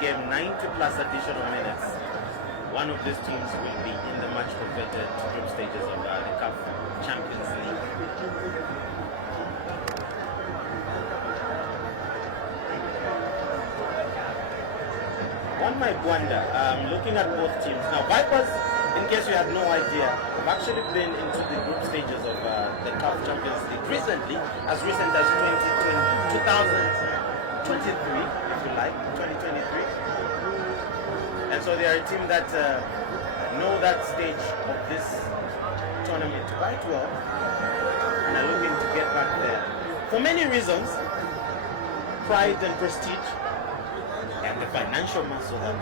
game 90 plus additional minutes, one of these teams will be in the much coveted group stages of the CAF Champions League. One might wonder, looking at both teams. Now, Vipers, in case you had no idea, have actually been into the group stages of the CAF Champions League recently, as recent as 2023, if you like, 2023. And so they are a team that know that stage of this tournament quite well and are looking to get back there. For many reasons, pride and prestige, and the financial muscle that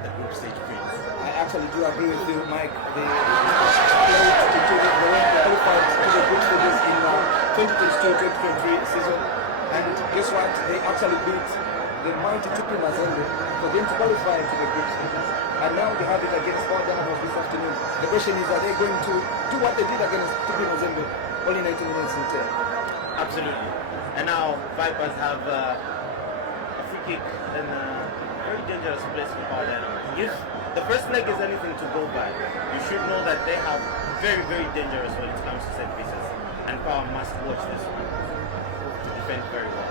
the group stage brings. I actually do agree with you, Mike. They qualified to the group stages in 2022-2023 season, and guess what? They actually beat the mighty Tupi Mazembe for them to qualify to the group stages. And now they have it against Dynamos this afternoon. The question is, are they going to do what they did against Tupi Mazembe only 90 minutes in 10? Absolutely. And now Vipers have a free kick in a very dangerous place for Power Dynamos. If the first leg is anything to go by, you should know that they have very, very dangerous when it comes to set pieces. And Power must watch this one to defend very well.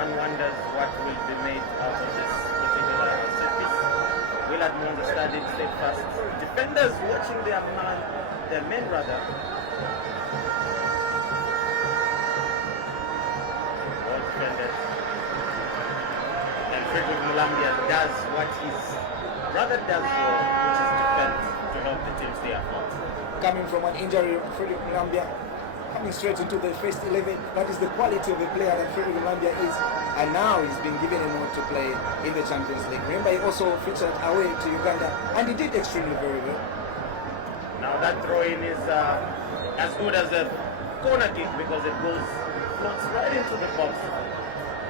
One wonders what will be made out of this particular set piece. Willard Monza studied steadfast. Defenders watching their men rather. Well defended. And Frederick Mulambia does what his brother does well, which is defend to help the team stay afloat. Coming from an injury, Frederick Mulambia coming straight into the first 11. That is the quality of a player that Frederick Mulambia is. And now he's been given a note to play in the Champions League. Remember, he also featured away to Uganda, and he did extremely very well. Now that throw-in is as good as a corner kick because it floats right into the box.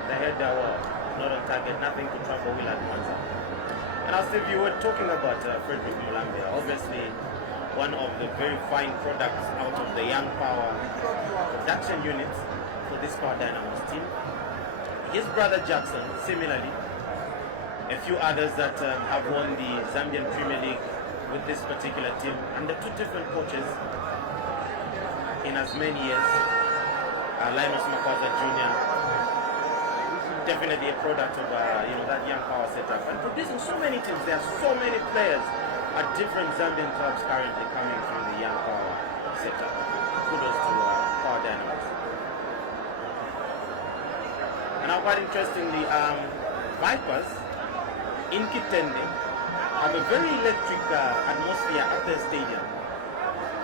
The header not on target, nothing to trouble Willard Monza. And as if you were talking about Frederick Mulambia, obviously one of the very fine products out of the Young Power production unit for this Power Dynamos team. His brother Jackson, similarly, a few others that have won the Zambian Premier League with this particular team, under two different coaches in as many years. Linus Makwaza Jr., definitely a product of that Young Power setup, and producing so many teams. There are so many players at different Zambian clubs currently coming through the Young Power setup. Kudos to Power Dynamos. And now, quite interestingly, Vipers in Kitende have a very electric atmosphere at their stadium.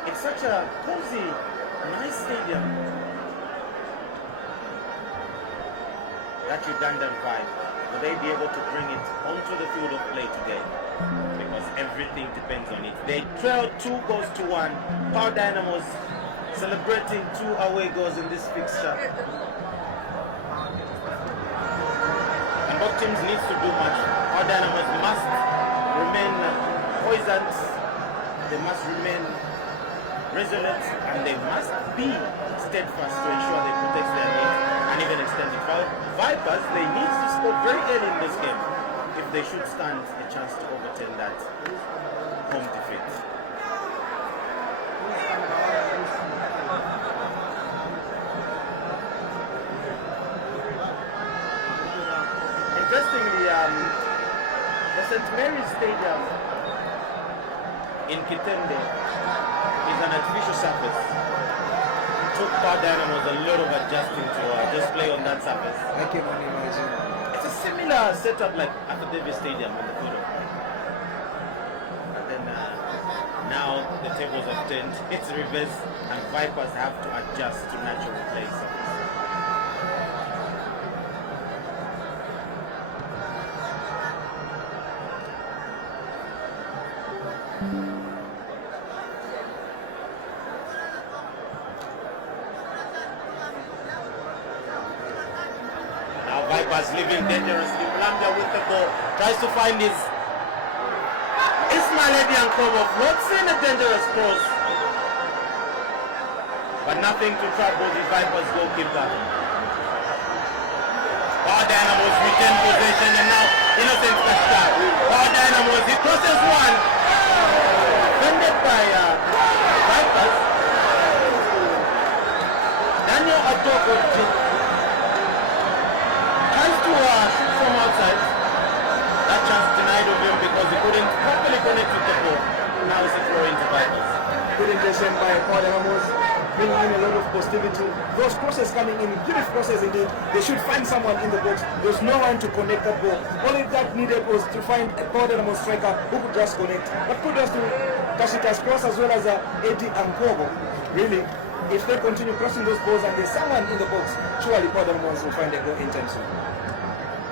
It's such a cozy, nice stadium. That Ugandan vibe. Will they be able to bring it onto the field of play today? Because everything depends on it. They trail 2-1. Power Dynamos celebrating 2 away goals in this fixture. And both teams need to do much. Power Dynamos must remain poisoned. They must remain resolute, and they must be steadfast to ensure they protect their lead and even extend it. Vipers, they need to score very early in this game if they should stand a chance to overturn that home defeat. Interestingly, the St. Mary's Stadium in Kitende is an artificial surface. It took Power Dynamos a lot of adjusting to just play on that surface. I can only imagine. It's a similar setup like at the Davis Stadium on the field of play. And then now the tables have turned. It's reverse, and Vipers have to adjust to natural play surface. Vipers living dangerously. Mulambia with the ball, tries to find his Ismail Ediankovo, not seeing a dangerous cross. but nothing to trouble the Vipers goalkeeper. Power Dynamos retain possession, and now Innocent Kashka. Power Dynamos, he crosses one. Defended by Vipers. Daniel Adoko tries to shoot from outside. That chance denied of him because he couldn't properly connect with the ball. Now it's a throw into Vipers. Good intention by Power Dynamos, bringing in a lot of positivity. Those crosses coming in, beautiful crosses indeed. They should find someone in the box. There's no one to connect that ball. All that needed was to find a Power Dynamos striker who could just connect. But kudos to Tashitas Cross as well as Eddie and Kogo. Really, if they continue crossing those balls and there's someone in the box, surely Power Dynamos will find a goal in time soon.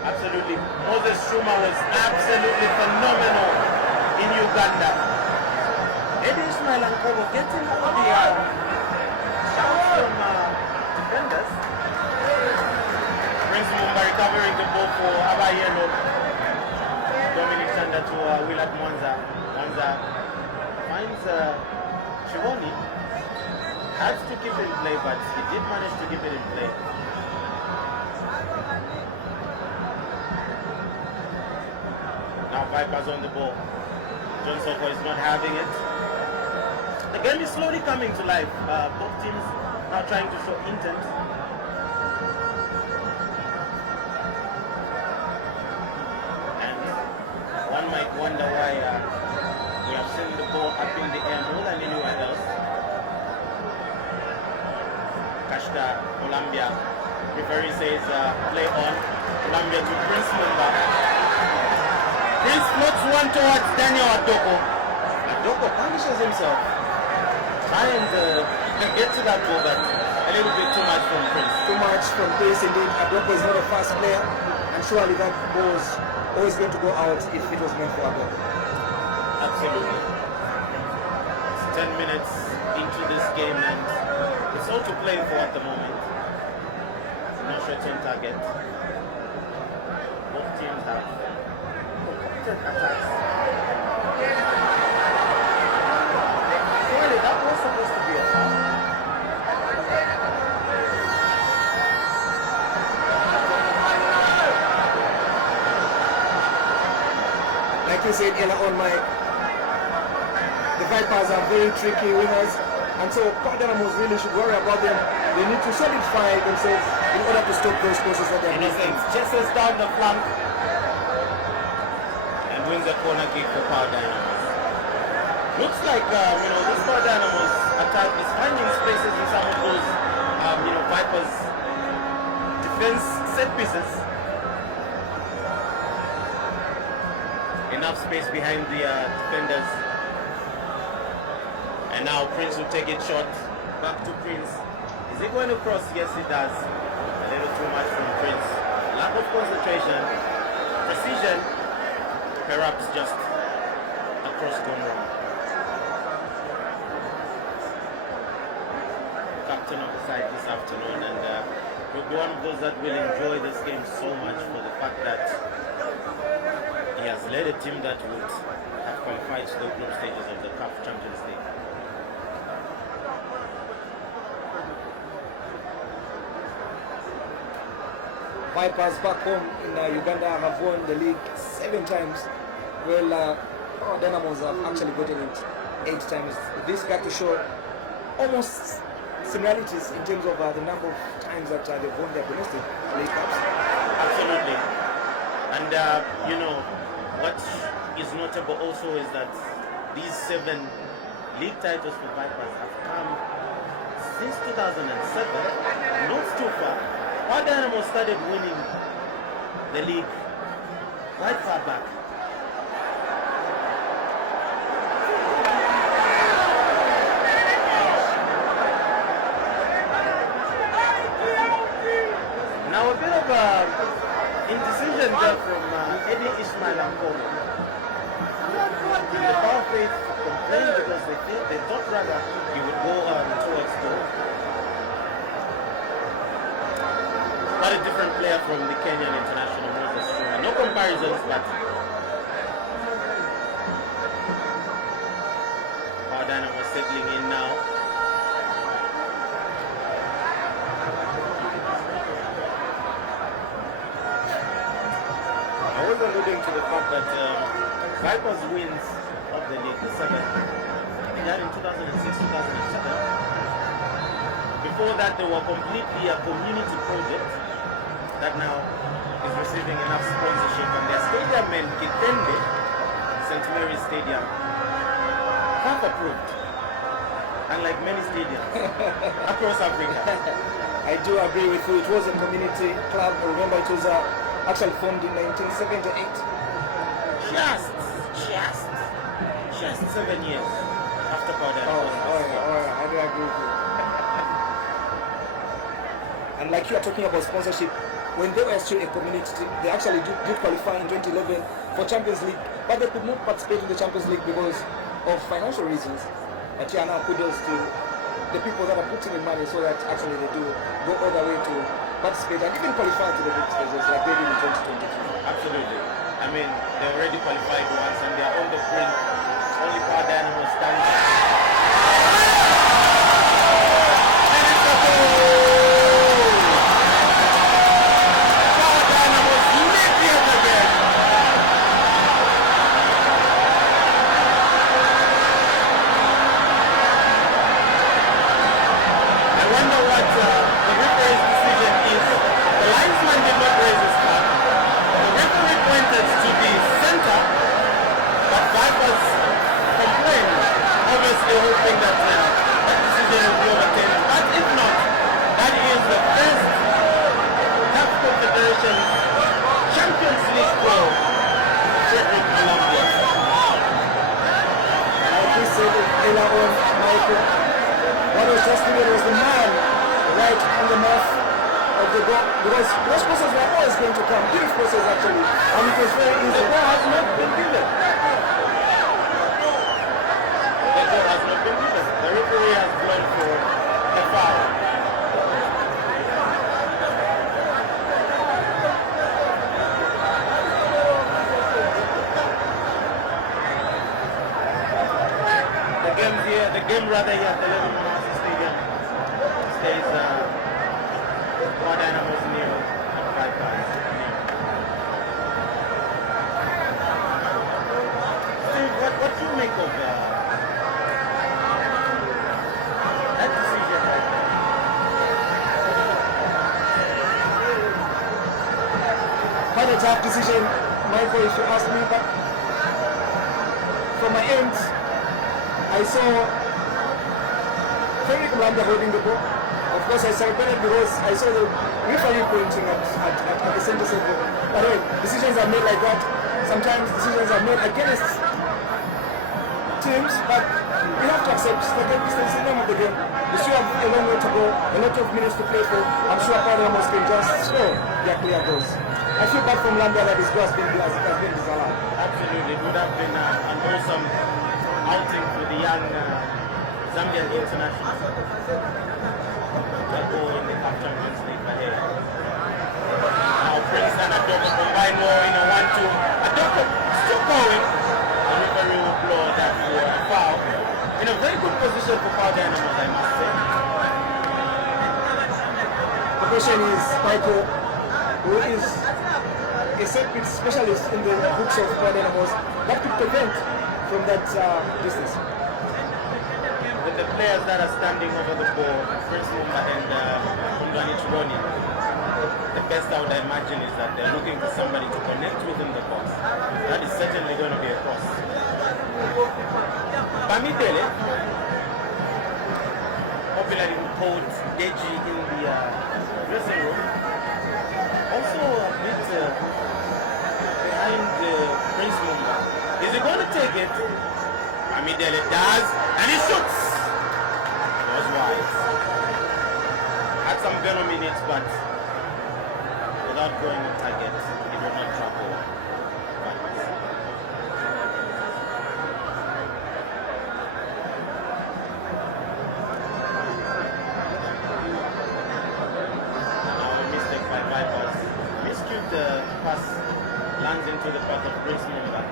Absolutely. Moses Shuma was absolutely phenomenal in Uganda. Eddie Ismail and Kogo getting all the shouts from defenders. Prince Mumba recovering the ball for Abayelo. Dominic Chanda to Willard Mwanza. Mwanza finds Chivoni. Has to keep it in play, but he did manage to keep it in play. Now Vipers on the ball. John Soko is not having it. The game is slowly coming to life. Both teams now trying to show intent. And one might wonder why we have seen the ball up in the air more than anywhere else. Kashta, Colombia. Referee says play on. Colombia to Prince Mumba. Prince floats one towards Daniel Adoko. Adoko punishes himself. Trying to get to that ball, but a little bit too much from Prince. Too much from Prince indeed. Adoko is not a fast player, and surely that ball was always going to go out if it was meant for Adoko. Absolutely. It's 10 minutes into this game, and it's all to play for at the moment. No shots on target. Both teams have attacks. Really, that was supposed to be a foul. Like you said earlier on, Mike, the Vipers are very tricky winners, and so Power Dynamos really should worry about them. They need to solidify themselves in order to stop those crosses that they are making. Chases down the flank and wins a corner kick for Power Dynamos. Looks like this Power Dynamos attack is finding spaces in some of those Vipers defense set pieces. Enough space behind the defenders. And now Prince will take it short. Back to Prince. Is he going to cross? Yes, he does. A little too much from Prince. Lack of concentration. Precision. Perhaps just a cross gone wrong. Captain of the side this afternoon, and will be one of those that will enjoy this game so much for the fact that he has led a team that would have qualified to the group stages of the CAF Champions League. Vipers back home in Uganda have won the league 7 times. Well, Dynamos have actually gotten it 8 times. This got to show almost similarities in terms of the number of times that they've won their domestic league cups. Absolutely. And what is notable also is that these 7 league titles for Vipers have come since 2007, not too far. Our Dynamo started winning the league quite far back. Now a bit of indecision there from Eddie Ismail and Kogo. The Power Faith complained because they thought rather he would go towards goal. Quite a different player from the Kenyan international Moses Shuma. No comparisons, but Power Dynamo settling in now. Vipers wins of the league, the seventh. That in 2006, 2007. Before that, they were completely a community project that now is receiving enough sponsorship, and their stadium in Kitende, St. Mary's Stadium, half approved, unlike many stadiums across Africa. I do agree with you. It was a community club. I remember it was actually formed in 1978. Just 7 years after Powder. I do agree with you. And like you are talking about sponsorship, when they were still a community team, they actually did qualify in 2011 for Champions League, but they could not participate in the Champions League because of financial reasons. But yeah, now kudos to the people that are putting in money so that actually they do go all the way to participate and even qualify to the group stages like they did in 2022. Absolutely. I mean, they already qualified once and they are on the brink. Only Power Dynamos stands. And it's a goal! Power Dynamos lead yet again. I wonder what the referee's decision is. The linesman did not raise his flag. The referee pointed to the center, but Vipers complained, obviously hoping that that decision will be overturned. But if not, that is the first CAF Confederation Champions League goal for Frederick Columbia. Like we said earlier on, Michael, what was just needed was the man right on the mouth of the goal, because those crosses were always going to come, these crosses actually, and it was very easy. The goal has not been given. The goal has not been given. The referee has blown for a foul. The game rather here at the Living Master Stadium stays Power Dynamos nil and Vipers nil. Steve, what do you make of that decision right there? Quite a tough decision, Michael, if you ask me, but from my end, I saw Frederick Columbia holding the ball. Of course, I celebrated because I saw the referee pointing at the center circle. But anyway, decisions are made like that. Sometimes decisions are made against teams, but we have to accept that this is the name of the game. We still have a long way to go, a lot of minutes to play for. I'm sure Power Dynamos can just score their clear goals. I feel bad from Lambia that his goal has been disallowed. Absolutely, it would have been an awesome outing for the young Zambian international. They'll go in the CAF Champions League ahead. Now Prince and Adoko combine war in a 1-2. Adoko still going. The referee will blow that for a foul. In a very good position for Power Dynamos, I must say. The question is, Michael, who is a set piece specialist in the books of Power Dynamos that could prevent from that distance? With the players that are standing over the ball, Prince Mumba and Kundwani Chironi, the best I would imagine is that they're looking for somebody to connect within the box. That is certainly going to be a cross. Bamitele, popularly called Deji in the dressing room, also a bit behind Prince Mumba. Is he going to take it? Amidele does, and he shoots. It was wide. Had some venom in it, but without going on target, he did not trouble. Now a mistake by Vipers. Miscued pass lands into the path of Prince Mumba.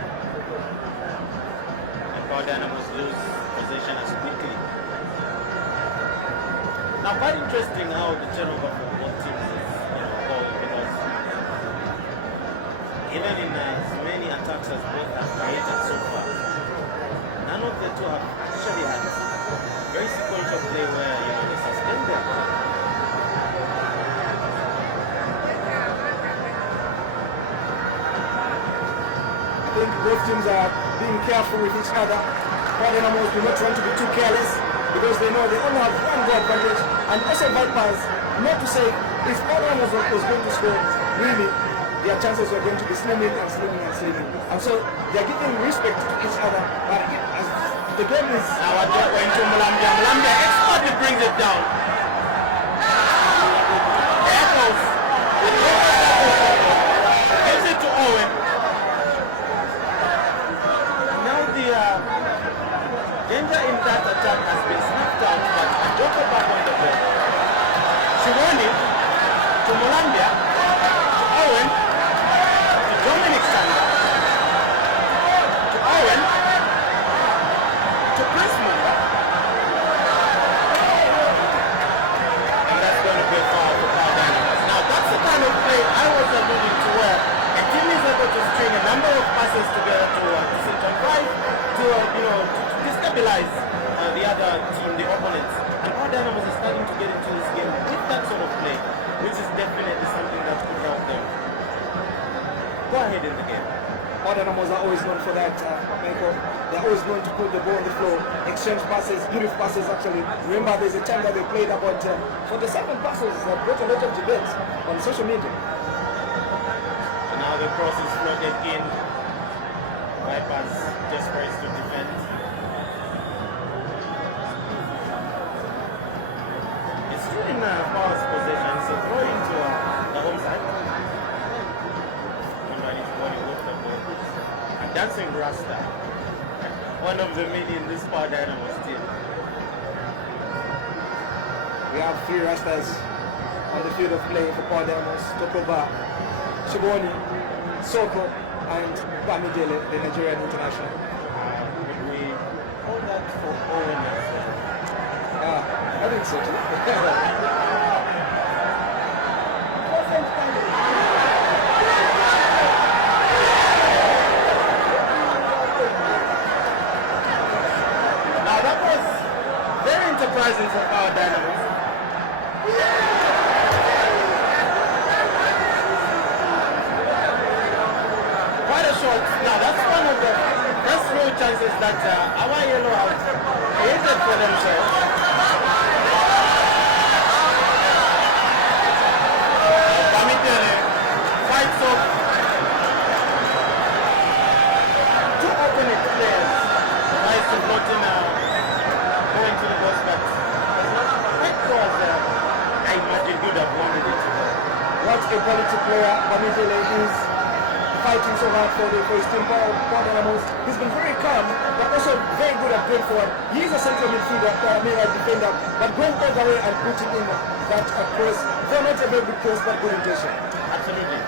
Power Dynamos lose possession as quickly. Now, quite interesting how the turnover for both teams is going, because Even in as many attacks as both have created so far, none of the two have actually had very sequential play where they sustain their attack. I think both teams are being careful with each other. Dynamos do not want to be too careless because they know they only have one goal advantage. And also Vipers, not to say if Dynamos was going to score, really, their chances were going to be slimming and slimming and slimming. And so they're giving respect to each other. But as the game is... Now I don't went to Mulambia. Mulambia expertly brings it down. Echoes. Gives it to Owen. Now the danger in that attack has been snapped out, but Joko back on the ball. Shimoni to Mulambia, to Owen, to Dominic Sander, to Owen, to Prisman. And that's going to be a foul for Power Dynamos. Now that's the kind of play I was alluding to where a team is able to string a number of passes together to sit on right, to destabilize the other team, the opponents. And Power Dynamos is starting to get into this game with that sort of play, which is definitely something that could help them go ahead in the game. Dynamos are always known for that, Michael. They're always known to put the ball on the floor, exchange passes, beautiful passes actually. Remember there's a time that they played about 47 passes that brought a lot of debate on social media. So now the cross is floated in. Vipers desperate to defend. It's still in Power's possession, so throw into the home side. Dancing Rasta, one of the many in this Power Dynamos team. We have 3 Rastas on the field of play for Power Dynamos: Tokoba, Shiboni, Soko, and Bamidele, the Nigerian international. Would we call that for Owen? I think so too. Enterprising for Power Dynamos. Quite a shot. Now that's one of the best real chances that our yellow have created for themselves. Bamitele fights off 2 opponent players. Tries to float in going to the box, but quite close. I imagine he would have wanted it. What a quality player Bamidele is, fighting so hard for his team. Power Dynamos. He's been very calm, but also very good at going forward. He is a central midfielder, defender, but going all the way and putting in that cross. They're not a very good cross, but good intention. Absolutely.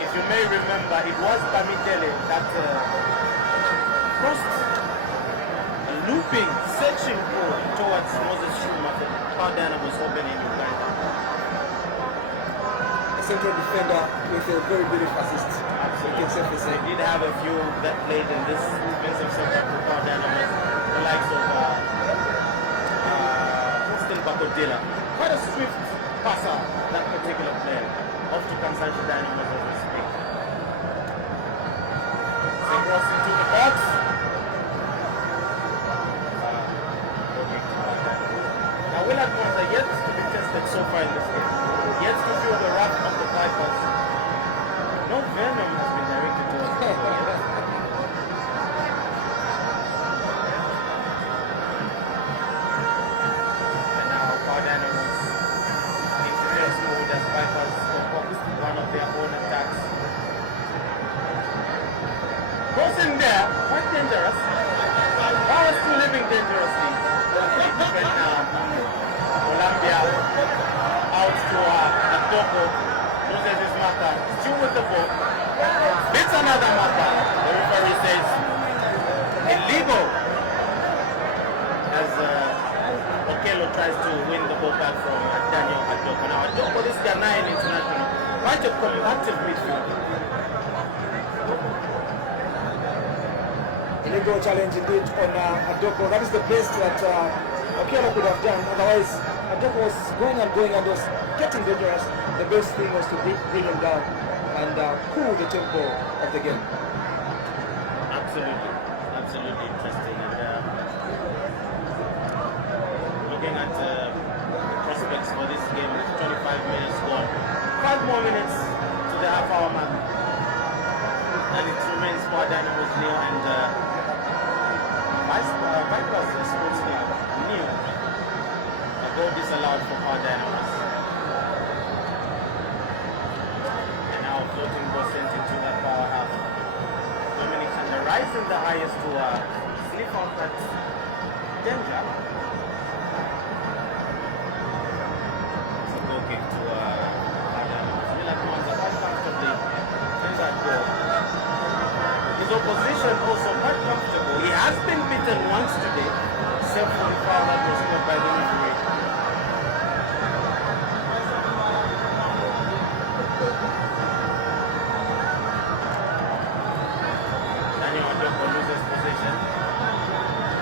If you may remember, it was Bamidele that crossed looping, searching towards Moses Shuma for Power Dynamos open in Uganda. A central defender with a very beautiful assist. Absolutely. They did have a few that played in this defensive setup for Power Dynamos, the likes of Austin Bakodila. Quite a swift passer, that particular player. Off to Kansanshi Dynamos as we speak. They cross into the box. Willard Monza yet to be tested so far in this game. Yet to feel the wrath of the Vipers. No venom has been directed towards the yet. And now Power Dynamos in defense mode as Vipers concoct one of their own attacks. Goes in there, quite dangerous. Power still living dangerously. Different Columbia out to Adoko, loses his marker, still with the ball, beats another marker. The referee says illegal as Okello tries to win the ball back from Daniel Adoko. Now Adoko, this Ghanaian international, quite a combative midfielder. illegal challenge indeed on Adoko. That is the best that Okello could have done. Otherwise, Adoko was going and was getting dangerous. The best thing was to bring him down and cool the tempo of the game. Absolutely interesting. And looking at prospects for this game, 25 minutes gone. 5 more minutes to the half-hour mark. And it remains for Dynamos nil and Vipers Sports Club nil. A goal disallowed for Power Dynamos. And now floating ball sent into that power half. Dominic and the rising the highest to slip off that danger. It's a goal kick to Power Dynamos. Milan Mwanza quite comfortably in that goal. His opposition also quite comfortable. He has been beaten once today, except for the foul that was scored by the referee. Daniel Adoko loses possession.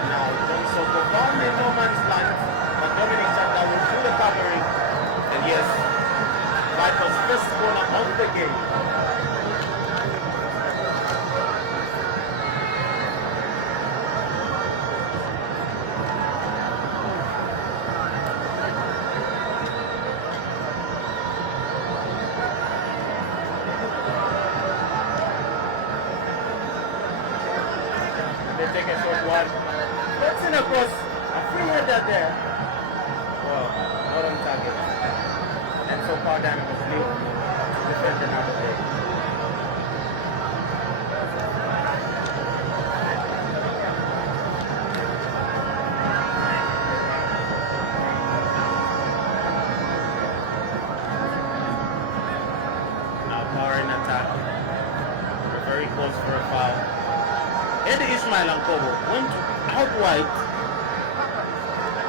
Now Johnson found in no man's land, but Dominic Chanda will do the covering. And yes, Vipers' first corner of the game. They take a short one. That's in across. A free header there. Well, not on target. And so far Dynamos lead to defend another day. Now power in attack. Referee calls for a foul. Eddie Ismail Ankobo went out wide.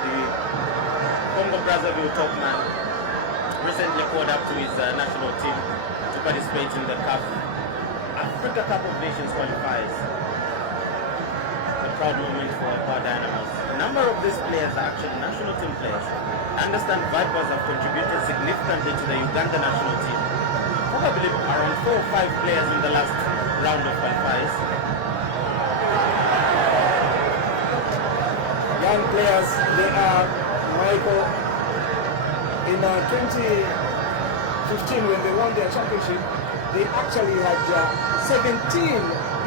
The Congo Brazzaville top man recently called up to his national team to participate in the CAF Africa Cup of Nations qualifiers. A proud moment for Power Dynamos. A number of these players are actually national team players. I understand Vipers have contributed significantly to the Uganda national team. Probably around 4 or 5 players in the last round of qualifiers. Young players, they are Michael. In 2015, when they won their championship, they actually had 17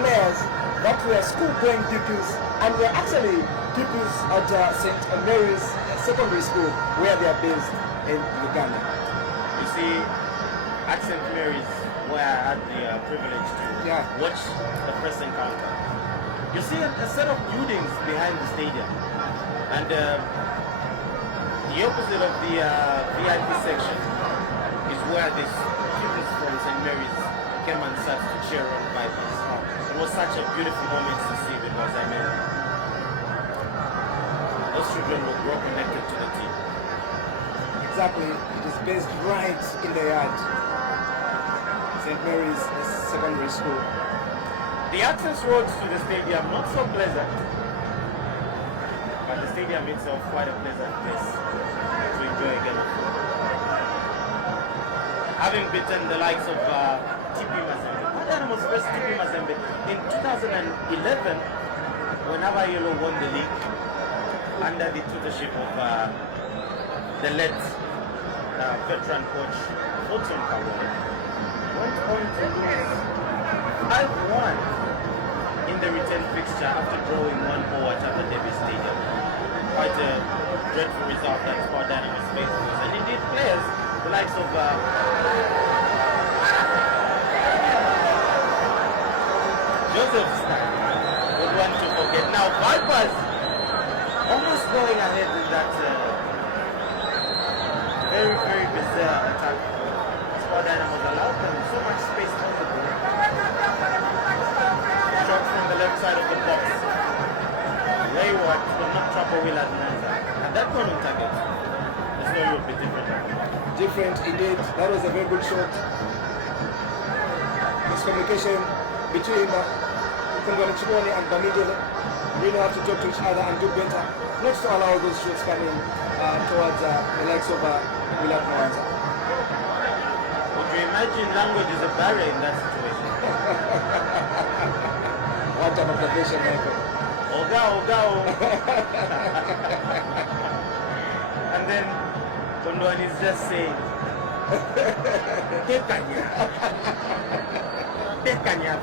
players that were school-going pupils and were actually pupils at St. Mary's Secondary School, where they are based in Uganda. You see, at St. Mary's, where I had the privilege to watch the first encounter, you see a set of buildings behind the stadium. And the opposite of the VIP section is where these students from St. Mary's came and sat to cheer on Vipers. It was such a beautiful moment to see because, I mean, those children will grow connected to the team. Exactly. It is based right in the yard. St. Mary's Secondary School. The access roads to the stadium, not so pleasant. But the stadium itself quite a pleasant place to enjoy a game of football. Having beaten the likes of TP Mazembe, Dynamos first TP Mazembe in 2011 when Abayelo won the league under the tutorship of the late veteran coach Otson Kawole. Went on to lose 5-1 in the return fixture after drawing 1-0 at the Davis Stadium. Quite a dreadful result that Power Dynamos faced. And indeed players, the likes of Joseph Stein would want to forget. Now Vipers almost going ahead in that very, very bizarre attack. Power Dynamos allowed them so much space on the ball. Shot from the left side of the box. Wayward, but not trouble will at and that one on target. The story would be different. Different indeed. That was a very good shot. Miscommunication between Kungwani and Bamidele really have to talk to each other and do better, not to allow those shots coming towards the likes of Willard Mwanza. Would you imagine language is a barrier in that situation? What an observation, Michael. Oga, oga, oh. And then Kondwani is just saying, Tekanya. Tekanya.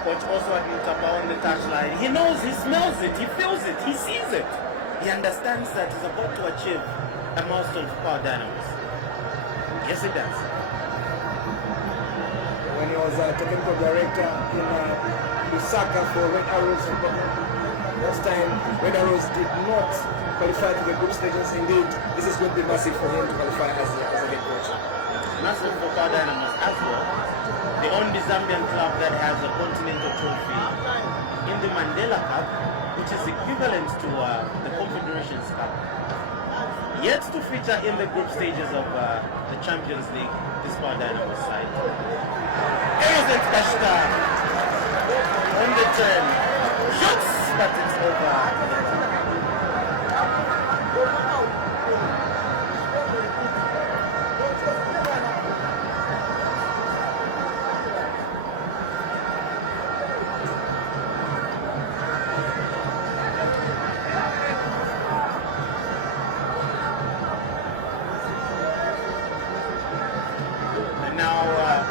Coach also at Mutamba on the touchline. He knows, he smells it, he feels it, he sees it. He understands that he's about to achieve a milestone for Power Dynamos. Yes, it does. When he was technical director in Lusaka for Red Arrows, last time Red Arrows did not qualify to the group stages. Indeed, this is going to be massive for him to qualify as a head coach. Massive for Power Dynamos as well. The only Zambian club that has a continental trophy in the Mandela Cup, which is equivalent to the Confederations Cup. Yet to feature in the group stages of the Champions League, this Power Dynamos side. Innocent Kashta on the turn. Shoots, but it's over.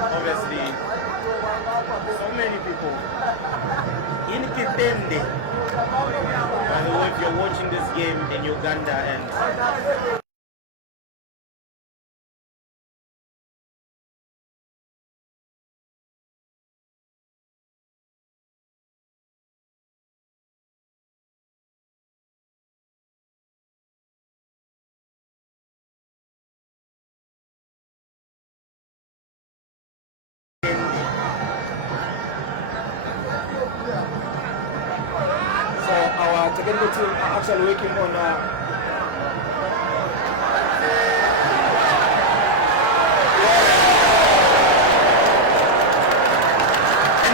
Obviously, so many people in Kitende. By the way, if you're watching this game in Uganda and our technical team are actually working on and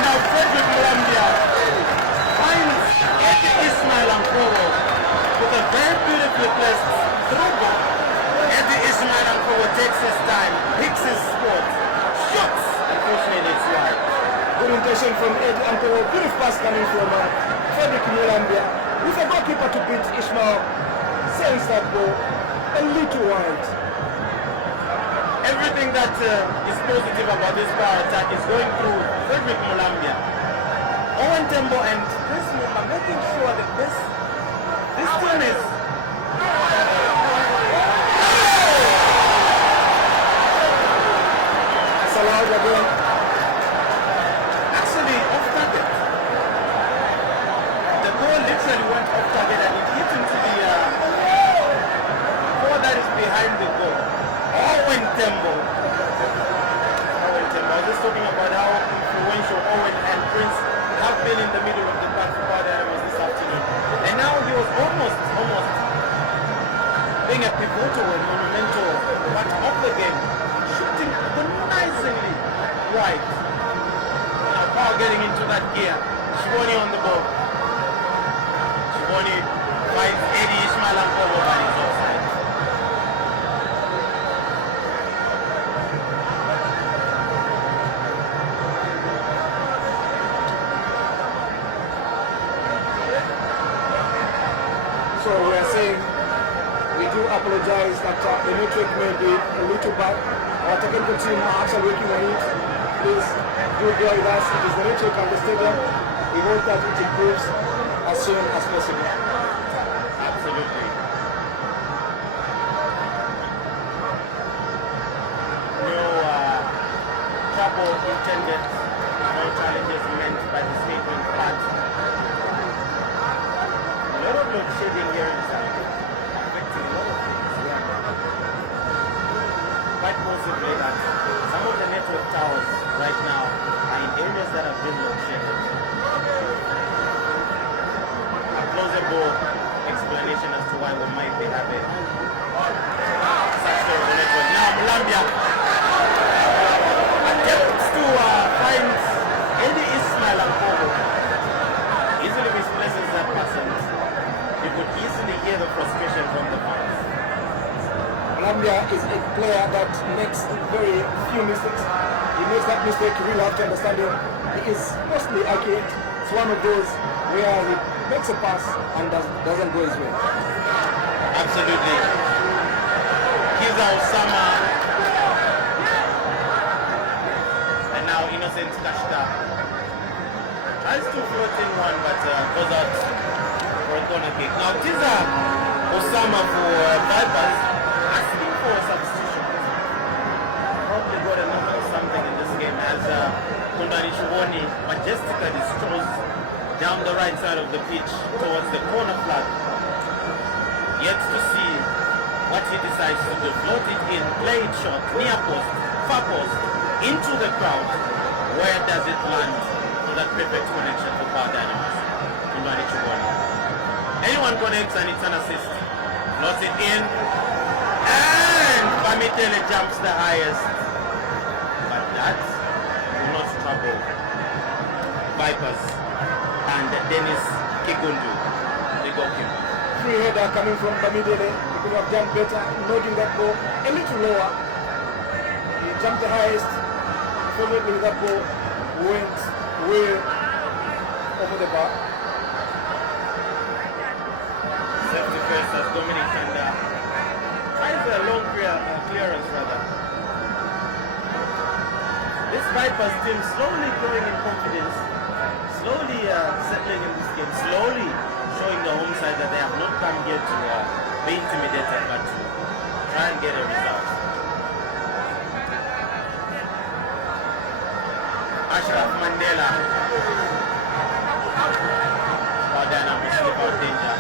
now Frederick Columbia finds Eddie Ismail Ankowo with a very beautifully placed through ball. Eddie Ismail Ankowo takes his time, picks his spot, shoots. Unfortunately, it's wide. good intention from Eddie Ankowo. Beautiful pass coming from Frederick Mulambia. With a goalkeeper to beat Ishmael, sends that ball a little wide. Everything that is positive about this power attack is going through Frederick Mulambia. Owen Tembo and Chris Mumba making sure that this team is It's allowed again. actually off target. The ball literally went off target and it hit into the ball that is behind the goal. Owen Tembo. I was just talking about how influential Owen and Prince have been in the middle of the pack for Power Dynamos this afternoon. And now he was almost being a pivotal and monumental part of the game, shooting agonizingly wide. Now Power getting into that gear. Shiboni on the ball. Shiboni finds Eddie Ismail Ankowo, but he's offside. So we are saying we do apologize that the network may be a little bad. Our technical team are actually working on it. Please do bear with us. It is the network and the stadium. We hope that it improves as soon as possible. Absolutely. No trouble intended, no challenges meant by the statement, but a lot of load shedding here in Zambia, affecting a lot of things. Quite possibly that some of the network towers right now are in areas that have been load shedded. plausible explanation as to why we might be having such sort of a network. Now, Mulambia attempts to find Eddie Ismail Ampogo. Easily misplaces that person. You could easily hear the frustration from the fans. Colombia is a player that makes very few mistakes. He makes that mistake, you really have to understand him. He is mostly accurate. It's one of those where he makes a pass and doesn't go his way. Absolutely. Kiza Osama. And now Innocent Kashta. Tries to float in one, but goes out for a corner kick. Now Kiza Osama for Vipers asking for a substitution. Probably got a little something in this game as Kundani Shuvoni majestically strolls down the right side of the pitch towards the corner flag. Yet to see what he decides to do. Float it in, play it short, near post, far post, into the crowd. Where does it land? So that perfect connection for Power Dynamos. Kundani Shuvoni. Anyone connects and it's an assist. Floats it in. And Bamitele jumps the highest. But that will not trouble Vipers and Dennis Kigundu, the goalkeeper. Free header coming from Bamidele. He could have done better, noting that ball a little lower. He jumped the highest. Fortunately, that ball went way over the bar. Safety first as Dominic and tries a long clearance rather. This Vipers team slowly growing in confidence, slowly settling in this game, slowly showing the home side that they have not come here to be intimidated but to try and get a result. Ashraf Mandela. Power Dynamos slip out danger.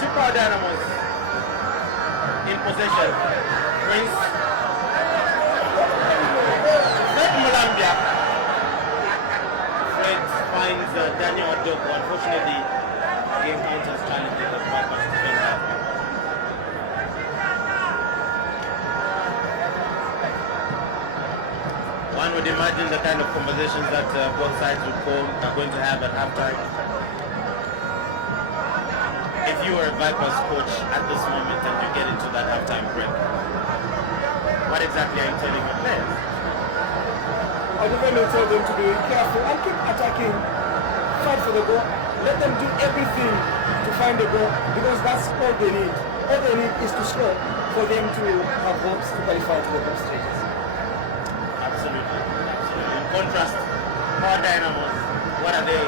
Two Power Dynamos in possession. Prince Fred Mulambia. Fred finds Daniel Adoko. Unfortunately, he encounters challenges as Vipers defender. One would imagine the kind of conversations that both sides are going to have at halftime. If you were a Vipers coach at this moment and you get into that halftime break, what exactly are you telling your players? I definitely tell them to be careful and keep attacking, fight for the goal, let them do everything to find the goal because that's all they need. All they need is to score for them to have hopes to qualify to the group stages. Absolutely. In contrast, Power Dynamos, what are they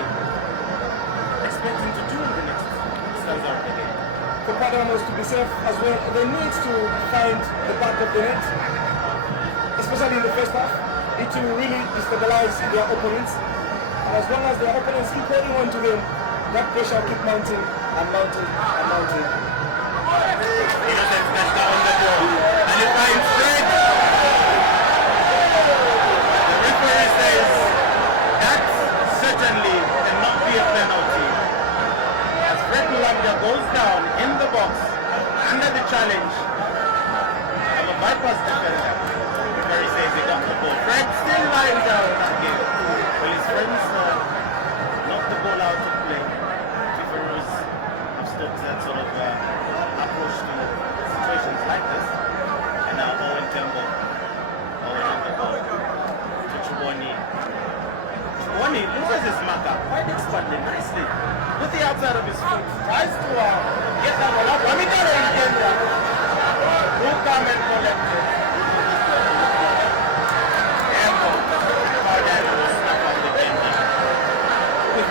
expecting to do in the next stanza of the game? For Power Dynamos to be safe as well, they need to find the back of the net, especially in the first half. It will really destabilize their opponents. And as long as their opponents keep holding on to them, that pressure will keep mounting and mounting and mounting. Innocent Kashta on the ball. And he finds Fred. The referee says that certainly cannot be a penalty. As Fred Mulambia goes down in the box under the challenge of a Vipers defender. The referee says he got the ball. Fred still lying down again. Well, his friends knocked the ball out of play. FIFA rules have stopped that sort of approach to situations like this. And now Owen Tembo. Owen on the ball. To Chuboni. Chuboni loses his marker quite expertly, nicely. With the outside of his foot. Tries to get that ball up. Wamidele in Kenya. Who come and collect it.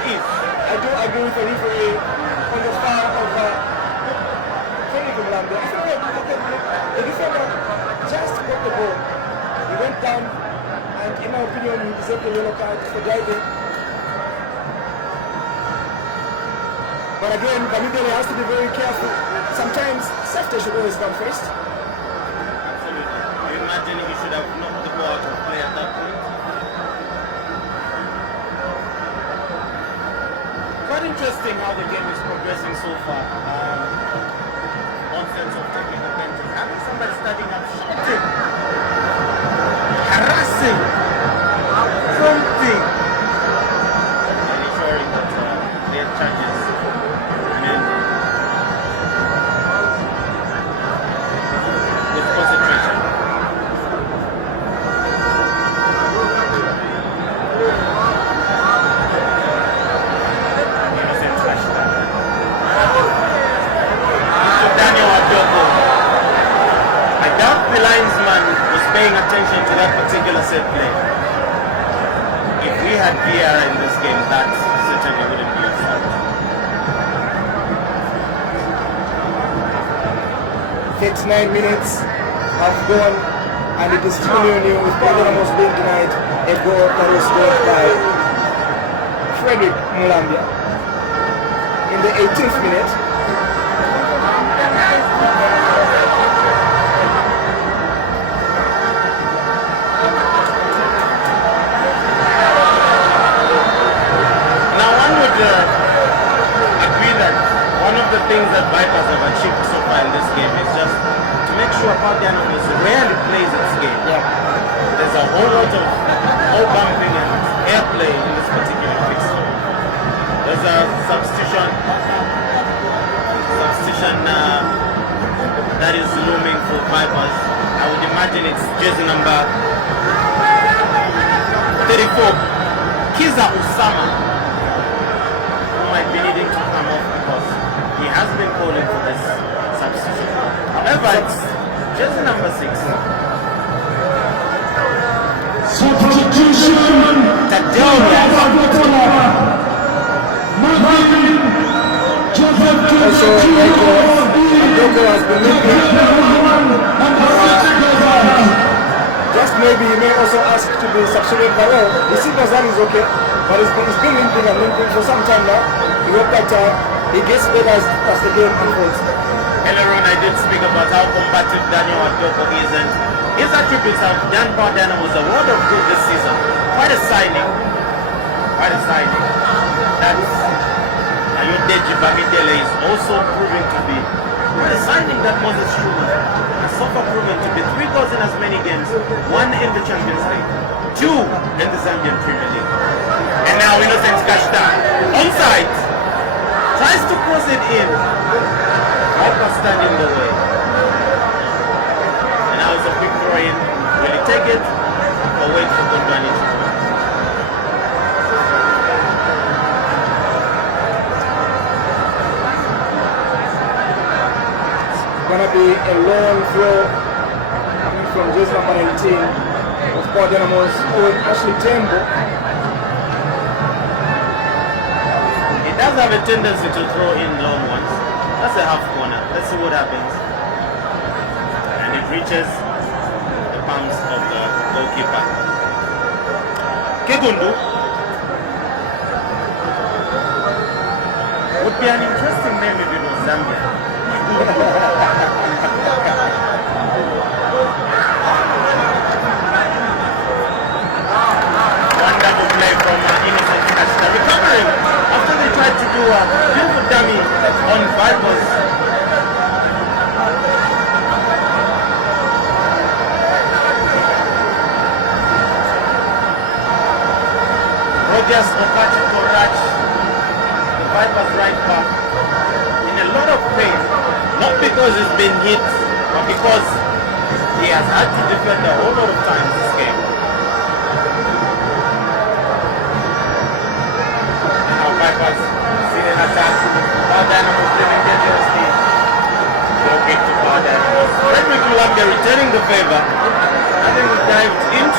I do agree with the referee on the foul of Frederick Mulambia. I think the defender just got the ball. He went down and in my opinion he deserved a yellow card for diving. But again, Bamidele has to be very careful. Sometimes safety should always come first. Absolutely. You imagine he should have knocked the ball out of play at that point. interesting how the game is progressing so far. On sense of taking advantage. Having somebody standing up, shouting, harassing, prompting, and ensuring that their charges remain with concentration. Paying attention to that particular set play. If we had VR in this game, that certainly wouldn't be a fault. 39 minutes have gone, and it is still new with Dynamos being denied a goal that was scored by Frederick Mulambia in the 18th minute. Agree that one of the things that Vipers have achieved so far in this game is just to make sure Dynamos rarely plays its game. Yeah. There's a whole lot of bumping and airplay in this particular fixture. There's a substitution that is looming for Vipers. I would imagine it's jersey number 34, Kiza Usama, might be needing to come off because he has been calling for this substitution. However, it's jersey number 6. Substitution. Tadelia. Also, Doko has been looking. Just maybe he may also ask to be substituted by all. The Silver's is okay, but it's been limping and limping for some time now. We hope that he gets better as the game unfolds. Earlier on, I did speak about how combative Daniel Adoko is, and his attributes have done Dynamos a world of good this season. Quite a signing. That's Ayodeji Bamidele is also proving to be quite a signing that Moses Shuma has so far proven to be 3 goals in as many games, 1 in the Champions League, 2 in the Zambian Premier League. And now Innocent Kashta, onside, tries to cross it in. Viper stand in the way. And now it's a quick throw in. Will he take it or wait for Gondwani to go? Gonna be a long throw coming from jersey number 19 of Dynamos own Ashley Tembo. He does have a tendency to throw in long ones. That's a half corner. Let's see what happens. And it reaches the palms of the goalkeeper. Kegundu would be an interesting name if it was Zambia. Wonderful play from Innocent Kashta. Recovering after they tried to do a beautiful dummy on Vipers. Rogers Okachi Korach, the Vipers right back, in a lot of pain. Not because he's been hit, but because he has had to defend a whole lot of times this game. And now Vipers see an attack. Dynamos living dangerously. Low kick to Dynamos. Frederick Mulambia returning the favor. I think we dived into